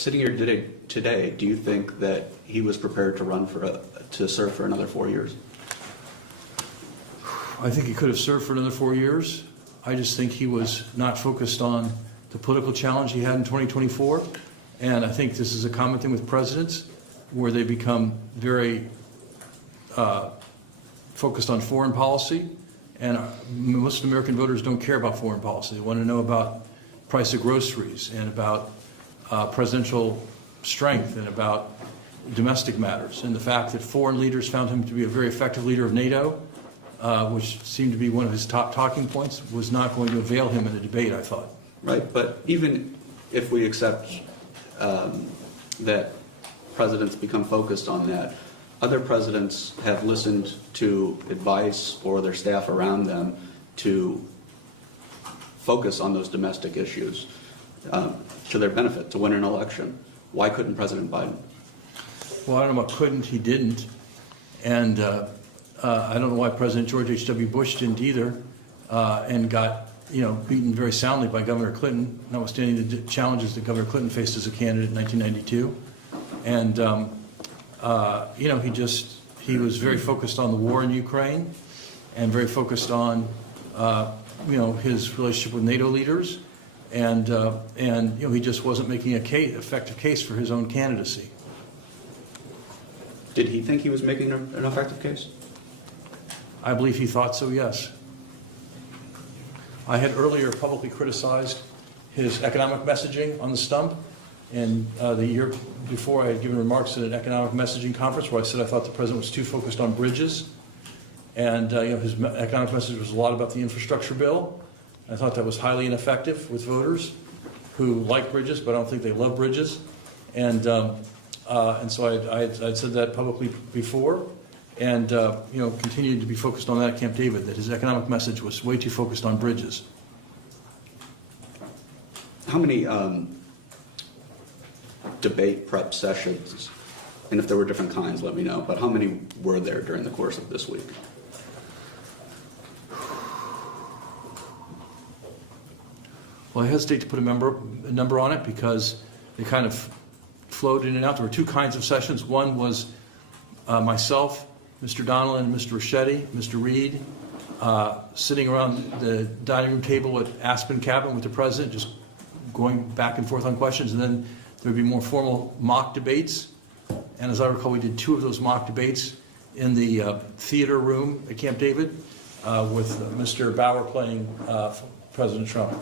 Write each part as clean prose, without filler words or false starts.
Sitting here today, do you think that he was prepared to serve for another 4 years? I think he could have served for another 4 years. I just think he was not focused on the political challenge he had in 2024. And I think this is a common thing with presidents, where they become very focused on foreign policy. And most American voters don't care about foreign policy. They want to know about price of groceries and about presidential strength and about domestic matters. And the fact that foreign leaders found him to be a very effective leader of NATO, which seemed to be one of his top talking points, was not going to avail him in a debate, I thought. Right, but even if we accept that presidents become focused on that, other presidents have listened to advice or their staff around them to focus on those domestic issues to their benefit, to win an election. Why couldn't President Biden? Well, I don't know about couldn't, he didn't. And I don't know why President George H.W. Bush didn't either, and got beaten very soundly by Governor Clinton, notwithstanding the challenges that Governor Clinton faced as a candidate in 1992. And he was very focused on the war in Ukraine, and very focused on his relationship with NATO leaders, and he just wasn't making a effective case for his own candidacy. Did he think he was making an effective case? I believe he thought so, yes. I had earlier publicly criticized his economic messaging on the stump. And the year before, I had given remarks at an economic messaging conference where I said I thought the president was too focused on bridges. And his economic message was a lot about the infrastructure bill. I thought that was highly ineffective with voters who like bridges, but I don't think they love bridges. And so I'd said that publicly before, and continued to be focused on that at Camp David, that his economic message was way too focused on bridges. How many debate prep sessions, and if there were different kinds, let me know, but how many were there during the course of this week? Well, I hesitate to put a number on it because they kind of flowed in and out. There were two kinds of sessions. One was myself, Mr. Donilon, Mr. Ricchetti, Mr. Reed, sitting around the dining room table at Aspen Cabin with the president, just going back and forth on questions, and then there would be more formal mock debates. And as I recall, we did two of those mock debates in the theater room at Camp David with Mr. Bauer playing President Trump.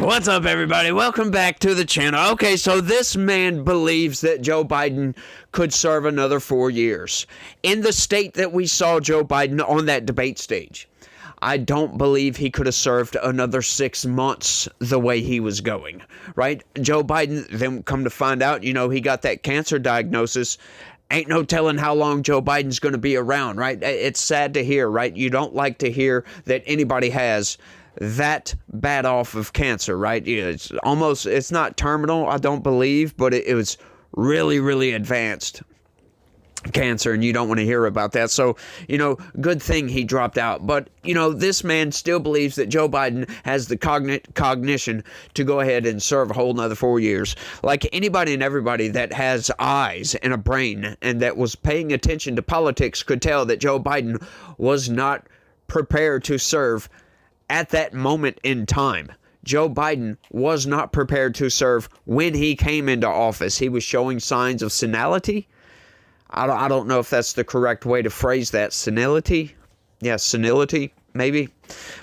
What's up, everybody? Welcome back to the channel. Okay, so this man believes that Joe Biden could serve another 4 years. In the state that we saw Joe Biden on that debate stage, I don't believe he could have served another 6 months the way he was going, right? Joe Biden, then come to find out, he got that cancer diagnosis. Ain't no telling how long Joe Biden's going to be around, right? It's sad to hear, right? You don't like to hear that anybody has that bad off of cancer, right? It's not terminal, I don't believe, but it was really, really advanced cancer, and you don't want to hear about that. So, good thing he dropped out. But, this man still believes that Joe Biden has the cognition to go ahead and serve a whole nother 4 years. Like anybody and everybody that has eyes and a brain and that was paying attention to politics could tell that Joe Biden was not prepared to serve at that moment in time. Joe Biden was not prepared to serve when he came into office. He was showing signs of senility. I don't know if that's the correct way to phrase that. Senility? Yeah, senility, maybe.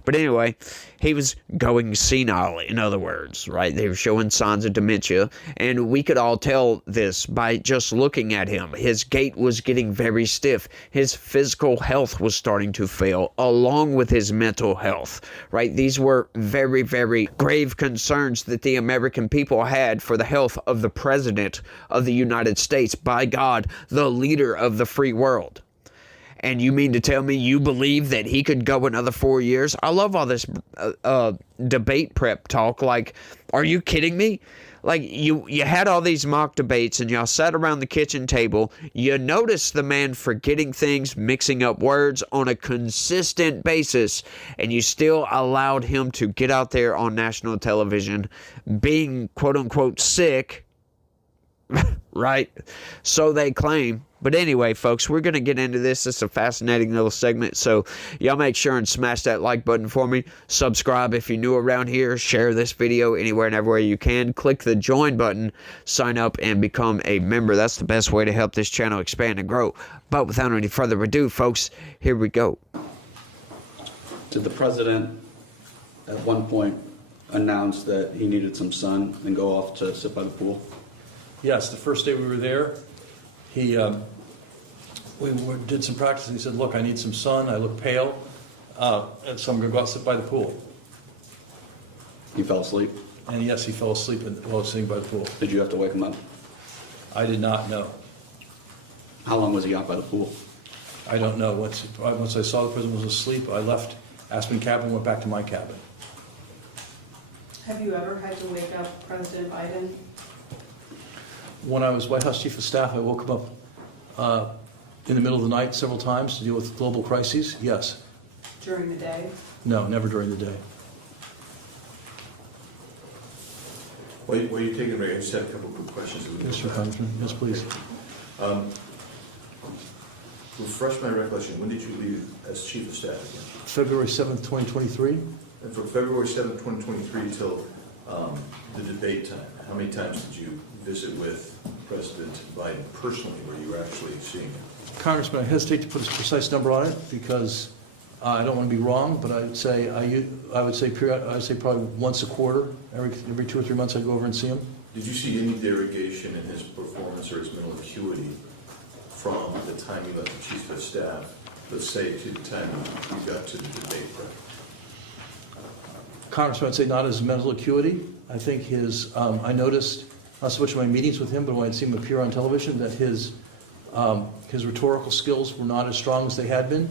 But anyway, he was going senile, in other words, right? They were showing signs of dementia, and we could all tell this by just looking at him. His gait was getting very stiff. His physical health was starting to fail, along with his mental health, right? These were very, very grave concerns that the American people had for the health of the President of the United States, by God, the leader of the free world. And you mean to tell me you believe that he could go another 4 years? I love all this debate prep talk. Like, are you kidding me? Like, you had all these mock debates and y'all sat around the kitchen table. You noticed the man forgetting things, mixing up words on a consistent basis, and you still allowed him to get out there on national television being quote-unquote sick right? So they claim. But anyway, folks, we're going to get into this. It's a fascinating little segment. So y'all make sure and smash that like button for me. Subscribe if you're new around here. Share this video anywhere and everywhere you can. Click the join button. Sign up and become a member. That's the best way to help this channel expand and grow. But without any further ado, folks, here we go. Did the president at one point announce that he needed some sun and go off to sit by the pool? Yes, the first day we were there, did some practice, and he said, look, I need some sun, I look pale, and so I'm going to go out and sit by the pool. He fell asleep? And yes, he fell asleep while sitting by the pool. Did you have to wake him up? I did not know. How long was he out by the pool? I don't know. Once I saw the president was asleep, I left Aspen cabin and went back to my cabin. Have you ever had to wake up President Biden? When I was White House Chief of Staff, I woke him up in the middle of the night several times to deal with global crises. Yes. During the day? No, never during the day. While you're taking a break, I just had a couple quick questions. Yes, sir, Congressman. Yes, please. Refresh my recollection, when did you leave as Chief of Staff again? February 7th, 2023. And from February 7th, 2023 till the debate time, how many times did you visit with President Biden personally where you were actually seeing him? Congressman, I hesitate to put a precise number on it because I don't want to be wrong, but I would say probably once a quarter, every 2 or 3 months I'd go over and see him. Did you see any derogation in his performance or his mental acuity from the time you left the Chief of Staff, let's say to the time you got to the debate prep? Congressman, I'd say not his mental acuity. I think I noticed, not so much in my meetings with him, but when I'd seen him appear on television, that his rhetorical skills were not as strong as they had been,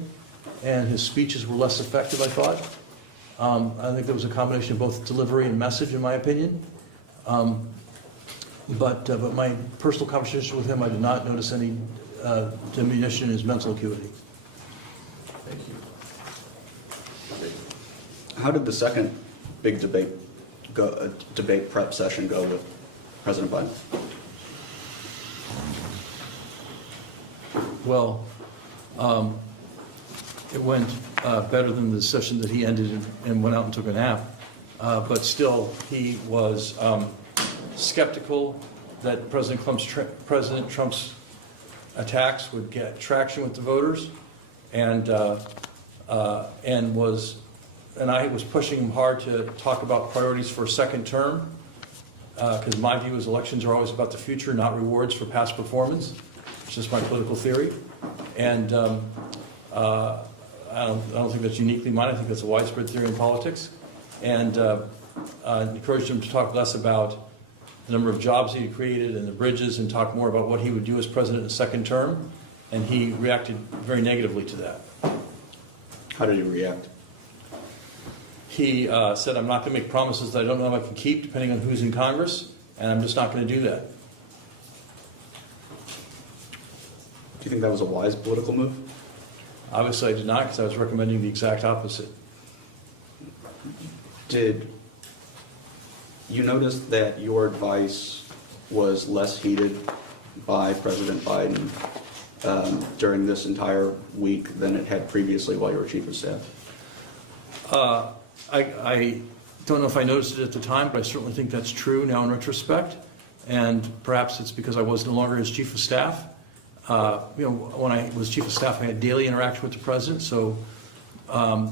and his speeches were less effective, I thought. I think there was a combination of both delivery and message, in my opinion. But my personal conversation with him, I did not notice any diminution in his mental acuity. Thank you. How did the second big debate prep session go with President Biden? Well, it went better than the session that he ended and went out and took a nap. But still, he was skeptical that President Trump's attacks would get traction with the voters, and I was pushing him hard to talk about priorities for a second term, because my view is elections are always about the future, not rewards for past performance. It's just my political theory, and I don't think that's uniquely mine. I think that's a widespread theory in politics, and encouraged him to talk less about the number of jobs he had created and the bridges, and talk more about what he would do as president in a second term, and he reacted very negatively to that. How did he react? He said, I'm not going to make promises that I don't know if I can keep, depending on who's in Congress, and I'm just not going to do that. Do you think that was a wise political move? Obviously, I did not, because I was recommending the exact opposite. Did you notice that your advice was less heeded by President Biden during this entire week than it had previously while you were Chief of Staff? I don't know if I noticed it at the time, but I certainly think that's true now in retrospect. And perhaps it's because I was no longer his Chief of Staff. When I was Chief of Staff, I had daily interaction with the President. So, I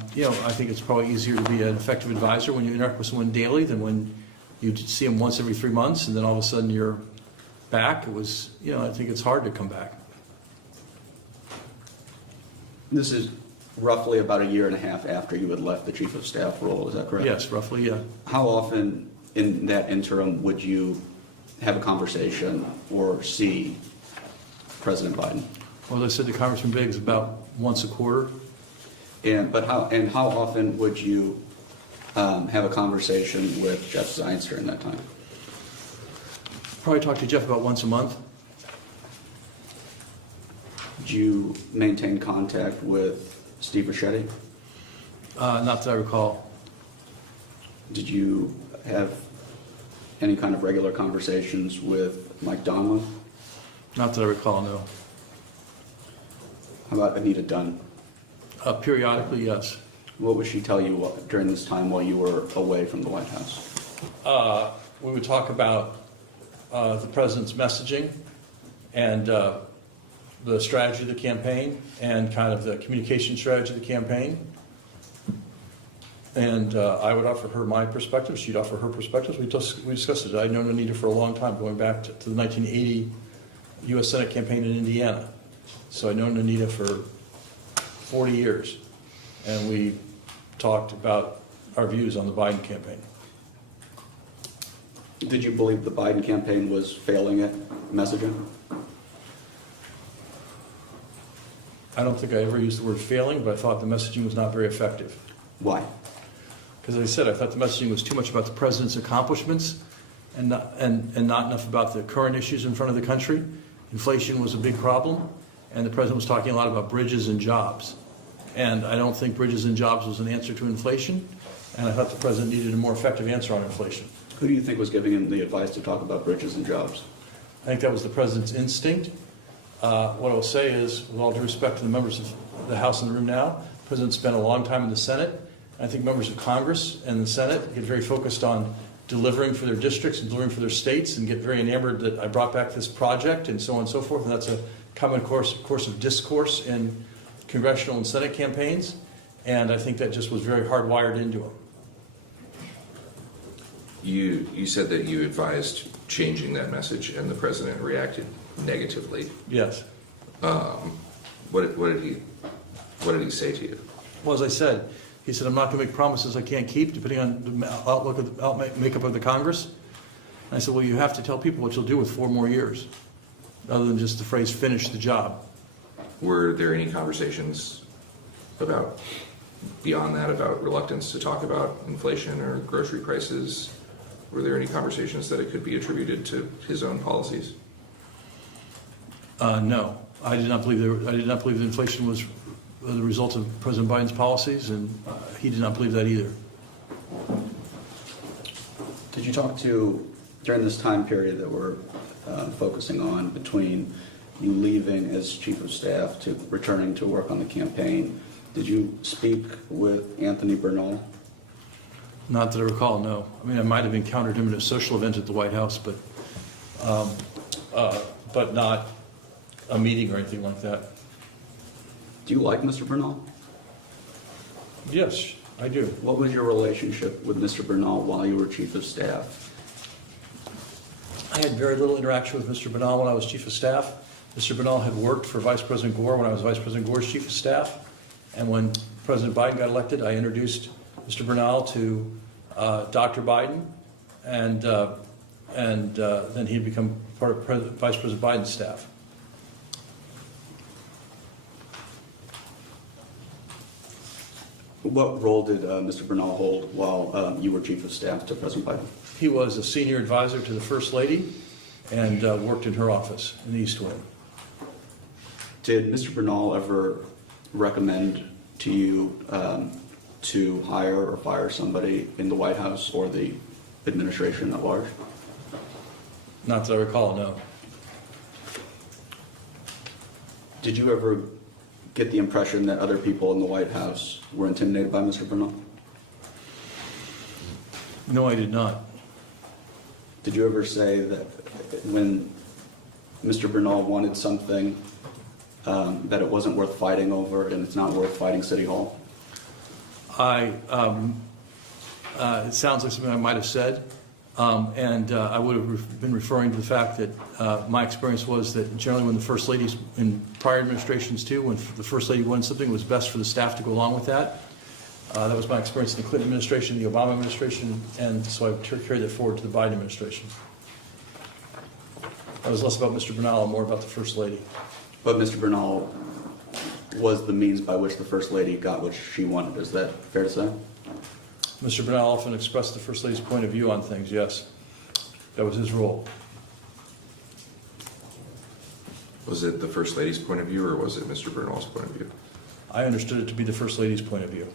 think it's probably easier to be an effective advisor when you interact with someone daily than when you see him once every 3 months and then all of a sudden you're back. It was, I think it's hard to come back. This is roughly about a year and a half after you had left the Chief of Staff role, is that correct? Yes, roughly, yeah. How often in that interim would you have a conversation or see President Biden? Well, as I said to Congressman Biggs, about once a quarter. How often would you have a conversation with Jeff Zients during that time? Probably talk to Jeff about once a month. Did you maintain contact with Steve Ricchetti? Not that I recall. Did you have any kind of regular conversations with Mike Donlin? Not that I recall, no. How about Anita Dunn? Periodically, yes. What would she tell you during this time while you were away from the White House? We would talk about the president's messaging and the strategy of the campaign and kind of the communication strategy of the campaign. And I would offer her my perspective. She'd offer her perspectives. We discussed it. I'd known Anita for a long time, going back to the 1980 U.S. Senate campaign in Indiana. So I'd known Anita for 40 years. And we talked about our views on the Biden campaign. Did you believe the Biden campaign was failing at messaging? I don't think I ever used the word failing, but I thought the messaging was not very effective. Why? Because as I said, I thought the messaging was too much about the president's accomplishments and not enough about the current issues in front of the country. Inflation was a big problem, and the president was talking a lot about bridges and jobs. And I don't think bridges and jobs was an answer to inflation, and I thought the president needed a more effective answer on inflation. Who do you think was giving him the advice to talk about bridges and jobs? I think that was the president's instinct. What I will say is, with all due respect to the members of the House in the room now, the president spent a long time in the Senate. I think members of Congress and the Senate get very focused on delivering for their districts and delivering for their states and get very enamored that I brought back this project and so on and so forth. And that's a common course of discourse in congressional and Senate campaigns. And I think that just was very hardwired into them. You said that you advised changing that message, and the president reacted negatively. Yes. What did he say to you? Well, as I said, he said, I'm not going to make promises I can't keep, depending on the makeup of the Congress. And I said, well, you have to tell people what you'll do with 4 more years, other than just the phrase, finish the job. Were there any conversations about, beyond that, about reluctance to talk about inflation or grocery prices? Were there any conversations that it could be attributed to his own policies? No, I did not believe that inflation was the result of President Biden's policies, and he did not believe that either. Did you talk to, during this time period that we're focusing on, between you leaving as chief of staff to returning to work on the campaign, did you speak with Anthony Bernal? Not that I recall, no. I mean, I might have encountered him at a social event at the White House, but not a meeting or anything like that. Do you like Mr. Bernal? Yes, I do. What was your relationship with Mr. Bernal while you were chief of staff? I had very little interaction with Mr. Bernal when I was chief of staff. Mr. Bernal had worked for Vice President Gore when I was Vice President Gore's chief of staff. And when President Biden got elected, I introduced Mr. Bernal to Dr. Biden, and then he'd become part of Vice President Biden's staff. What role did Mr. Bernal hold while you were chief of staff to President Biden? He was a senior advisor to the First Lady and worked in her office in the East Wing. Did Mr. Bernal ever recommend to you to hire or fire somebody in the White House or the administration at large? Not that I recall, no. Did you ever get the impression that other people in the White House were intimidated by Mr. Bernal? No, I did not. Did you ever say that when Mr. Bernal wanted something that it wasn't worth fighting over and it's not worth fighting City Hall? It sounds like something I might have said, and I would have been referring to the fact that my experience was that generally when the First Ladies, in prior administrations too, when the First Lady wanted something, it was best for the staff to go along with that. That was my experience in the Clinton administration, the Obama administration, and so I carried that forward to the Biden administration. That was less about Mr. Bernal and more about the First Lady. But Mr. Bernal was the means by which the First Lady got what she wanted. Is that fair to say? Mr. Bernal often expressed the First Lady's point of view on things, yes. That was his role. Was it the First Lady's point of view, or was it Mr. Bernal's point of view? I understood it to be the First Lady's point of view.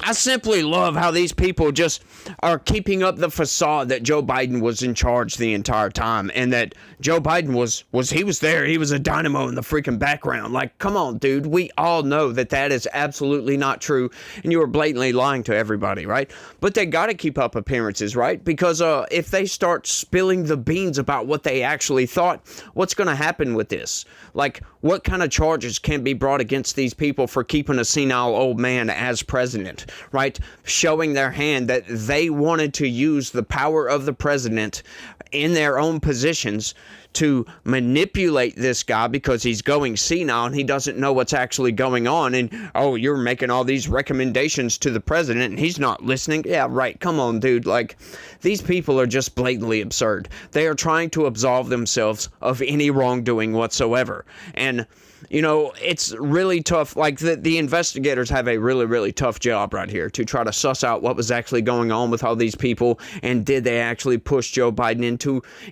I simply love how these people just are keeping up the facade that Joe Biden was in charge the entire time, and that Joe Biden was he was there. He was a dynamo in the freaking background. Like, come on, dude. We all know that that is absolutely not true, and you are blatantly lying to everybody, right? But they got to keep up appearances, right? Because if they start spilling the beans about what they actually thought, what's going to happen with this? Like, what kind of charges can be brought against these people for keeping a senile old man as president, right? Showing their hand that they wanted to use the power of the president in their own positions to manipulate this guy because he's going senile and he doesn't know what's actually going on. And, oh, you're making all these recommendations to the president and he's not listening. Yeah, right. Come on, dude. Like, these people are just blatantly absurd. They are trying to absolve themselves of any wrongdoing whatsoever. And, you know, it's really tough. Like, the investigators have a really, really tough job right here to try to suss out what was actually going on with all these people, and did they actually push Joe Biden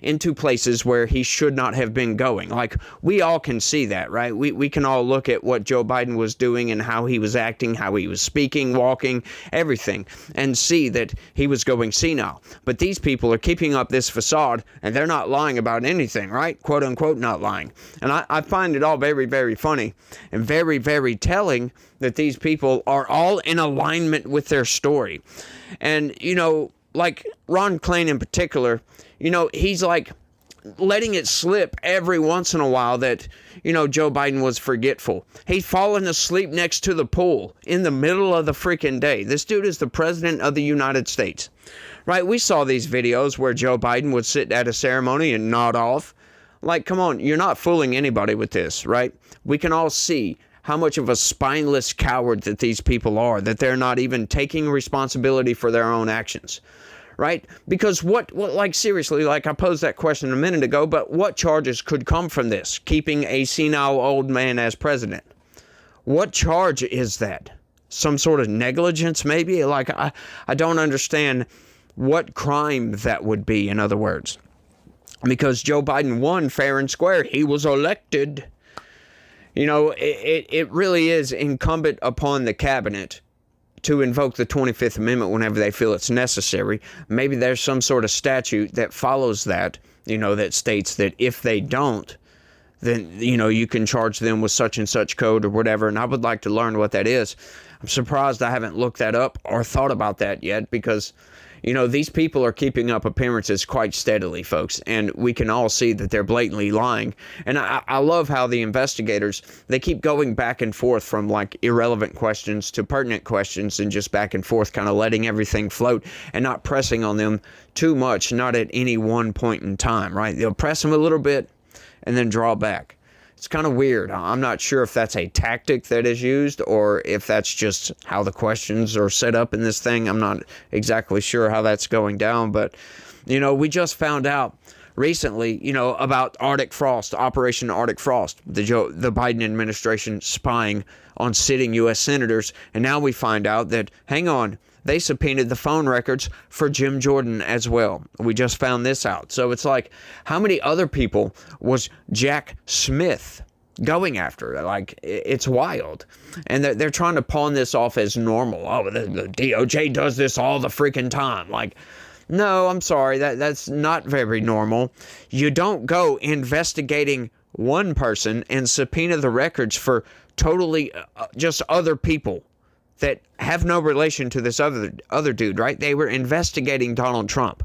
into places where he should not have been going. Like, we all can see that, right? We can all look at what Joe Biden was doing and how he was acting, how he was speaking, walking, everything, and see that he was going senile. But these people are keeping up this facade, and they're not lying about anything, right? Quote unquote, not lying. And I find it all very, very funny and very, very telling that these people are all in alignment with their story. And, you know, like Ron Klain in particular, you know, he's like letting it slip every once in a while that, you know, Joe Biden was forgetful. He's fallen asleep next to the pool in the middle of the freaking day. This dude is the president of the United States, right? We saw these videos where Joe Biden would sit at a ceremony and nod off. Like, come on, you're not fooling anybody with this, right? We can all see how much of a spineless coward that these people are, that they're not even taking responsibility for their own actions, right? Because what like, seriously, like I posed that question a minute ago, but what charges could come from this, keeping a senile old man as president? What charge is that? Some sort of negligence, maybe? Like, I don't understand what crime that would be, in other words. Because Joe Biden won fair and square. He was elected. You know, it really is incumbent upon the cabinet to invoke the 25th Amendment whenever they feel it's necessary. Maybe there's some sort of statute that follows that, you know, that states that if they don't, then, you know, you can charge them with such and such code or whatever. And I would like to learn what that is. I'm surprised I haven't looked that up or thought about that yet, because, you know, these people are keeping up appearances quite steadily, folks, and we can all see that they're blatantly lying. And I love how the investigators, they keep going back and forth from, like, irrelevant questions to pertinent questions, and just back and forth, kind of letting everything float and not pressing on them too much, not at any one point in time, right? They'll press them a little bit and then draw back. It's kind of weird. I'm not sure if that's a tactic that is used or if that's just how the questions are set up in this thing. I'm not exactly sure how that's going down, but, you know, we just found out recently, you know, about Arctic Frost, Operation Arctic Frost, the Biden administration spying on sitting U.S. senators, and now we find out that, hang on, they subpoenaed the phone records for Jim Jordan as well. We just found this out. So it's like, how many other people was Jack Smith going after? Like, it's wild. And they're trying to pawn this off as normal. Oh, the DOJ does this all the freaking time. Like, no, I'm sorry. That's not very normal. You don't go investigating one person and subpoena the records for totally just other people that have no relation to this other dude, right? They were investigating Donald Trump,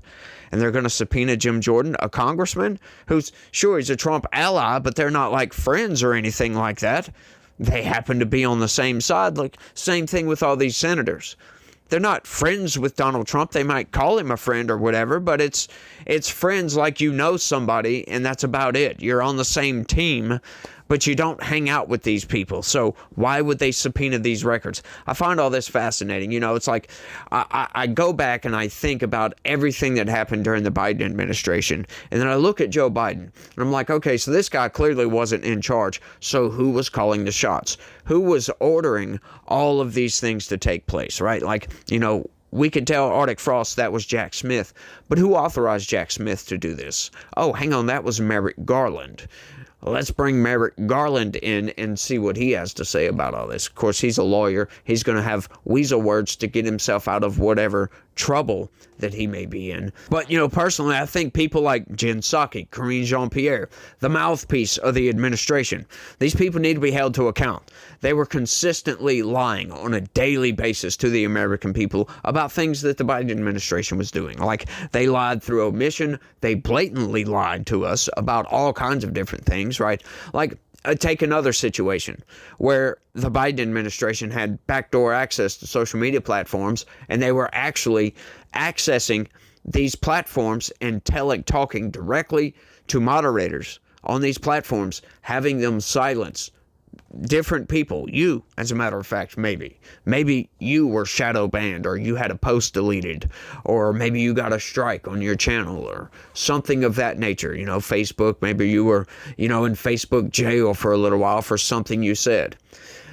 and they're going to subpoena Jim Jordan, a congressman who's, sure, he's a Trump ally, but they're not like friends or anything like that. They happen to be on the same side. Like, same thing with all these senators. They're not friends with Donald Trump. They might call him a friend or whatever, but it's friends like, you know, somebody, and that's about it. You're on the same team, but you don't hang out with these people. So why would they subpoena these records? I find all this fascinating. You know, it's like I go back and I think about everything that happened during the Biden administration. And then I look at Joe Biden and I'm like, okay, so this guy clearly wasn't in charge. So who was calling the shots? Who was ordering all of these things to take place, right? Like, you know, we could tell Arctic Frost that was Jack Smith, but who authorized Jack Smith to do this? Oh, hang on, that was Merrick Garland. let's bring Merrick Garland in and see what he has to say about all this. Of course, he's a lawyer. He's going to have weasel words to get himself out of whatever trouble that he may be in. But, personally, I think people like Jen Psaki, Karine Jean-Pierre, the mouthpiece of the administration, these people need to be held to account. They were consistently lying on a daily basis to the American people about things that the Biden administration was doing. Like, they lied through omission. They blatantly lied to us about all kinds of different things, right? Like, take another situation where the Biden administration had backdoor access to social media platforms, and they were actually accessing these platforms and talking directly to moderators on these platforms, having them silence different people. You, as a matter of fact, maybe you were shadow banned, or you had a post deleted, or maybe you got a strike on your channel or something of that nature. Facebook, maybe you were, in Facebook jail for a little while for something you said.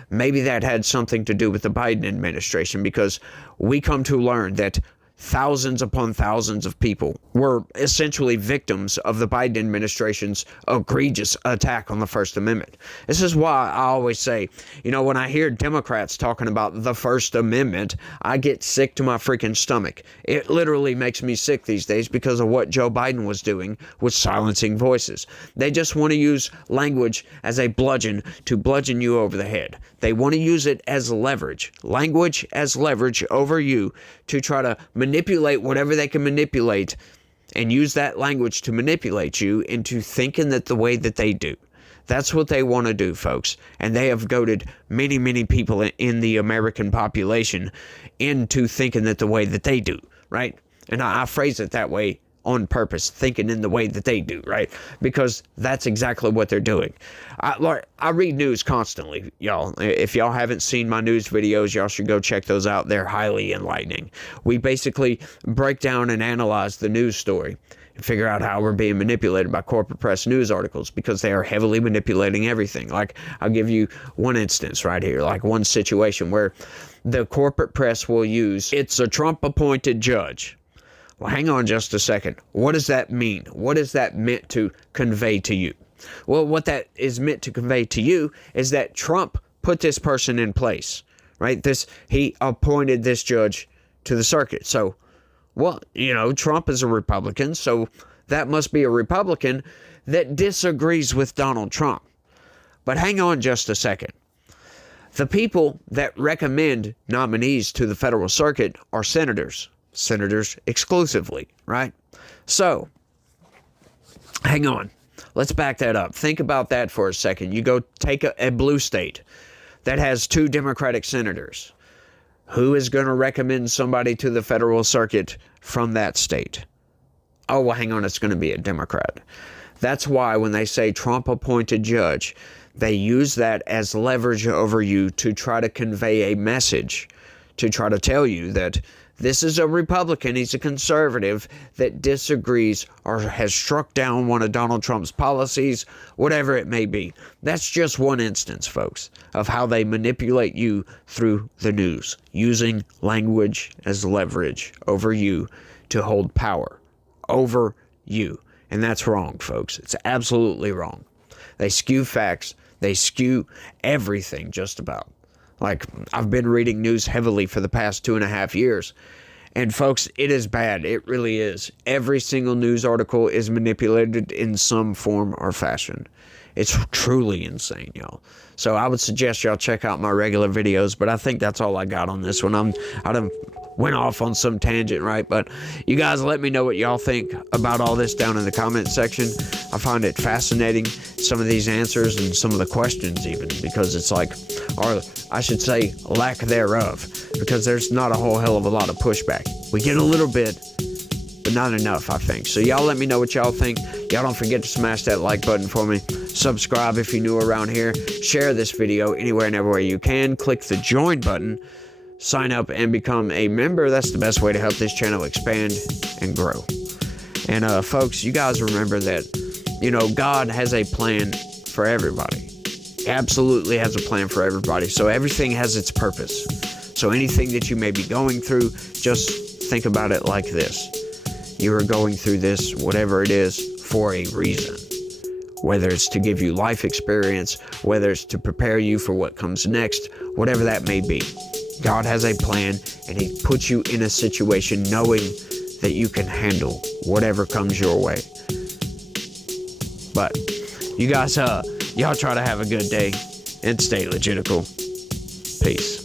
Maybe that had something to do with the Biden administration, because we come to learn that thousands upon thousands of people were essentially victims of the Biden administration's egregious attack on the First Amendment. This is why I always say, when I hear Democrats talking about the First Amendment, I get sick to my freaking stomach. It literally makes me sick these days because of what Joe Biden was doing with silencing voices. They just want to use language as a bludgeon to bludgeon you over the head. They want to use it as leverage, language as leverage over you to try to manipulate whatever they can manipulate, and use that language to manipulate you into thinking that the way that they do. That's what they want to do, folks. And they have goaded many, many people in the American population into thinking that the way that they do, right? And I phrase it that way on purpose, thinking in the way that they do, right? Because that's exactly what they're doing. I read news constantly, y'all. If y'all haven't seen my news videos, y'all should go check those out. They're highly enlightening. We basically break down and analyze the news story and figure out how we're being manipulated by corporate press news articles, because they are heavily manipulating everything. Like, I'll give you one instance right here, like one situation where the corporate press will use, it's a Trump-appointed judge. Well, hang on just a second. What does that mean? What is that meant to convey to you? Well, what that is meant to convey to you is that Trump put this person in place, right? He appointed this judge to the circuit. So, well, Trump is a Republican, so that must be a Republican that disagrees with Donald Trump. But hang on just a second. The people that recommend nominees to the federal circuit are senators exclusively, right? So, hang on. Let's back that up. Think about that for a second. You go take a blue state that has 2 Democratic senators. Who is going to recommend somebody to the federal circuit from that state? Oh, well, hang on. It's going to be a Democrat. That's why when they say Trump-appointed judge, they use that as leverage over you to try to convey a message, to try to tell you that this is a Republican, he's a conservative that disagrees or has struck down one of Donald Trump's policies, whatever it may be. That's just one instance, folks, of how they manipulate you through the news, using language as leverage over you to hold power over you. And that's wrong, folks. It's absolutely wrong. They skew facts. They skew everything, just about. Like, I've been reading news heavily for the past 2.5 years. And folks, it is bad. It really is. Every single news article is manipulated in some form or fashion. It's truly insane, y'all. So I would suggest y'all check out my regular videos, but I think that's all I got on this one. I done went off on some tangent, right? But you guys let me know what y'all think about all this down in the comment section. I find it fascinating, some of these answers and some of the questions even, because it's like, or I should say lack thereof, because there's not a whole hell of a lot of pushback. We get a little bit, but not enough, I think. So y'all let me know what y'all think. Y'all don't forget to smash that like button for me. Subscribe if you're new around here. Share this video anywhere and everywhere you can. Click the join button. Sign up and become a member. That's the best way to help this channel expand and grow. And folks, you guys remember that, God has a plan for everybody. He absolutely has a plan for everybody. So everything has its purpose. So anything that you may be going through, just think about it like this. You are going through this, whatever it is, for a reason. whether it's to give you life experience, whether it's to prepare you for what comes next, whatever that may be. God has a plan, and He puts you in a situation knowing that you can handle whatever comes your way. But you guys, y'all try to have a good day and stay logical. Peace.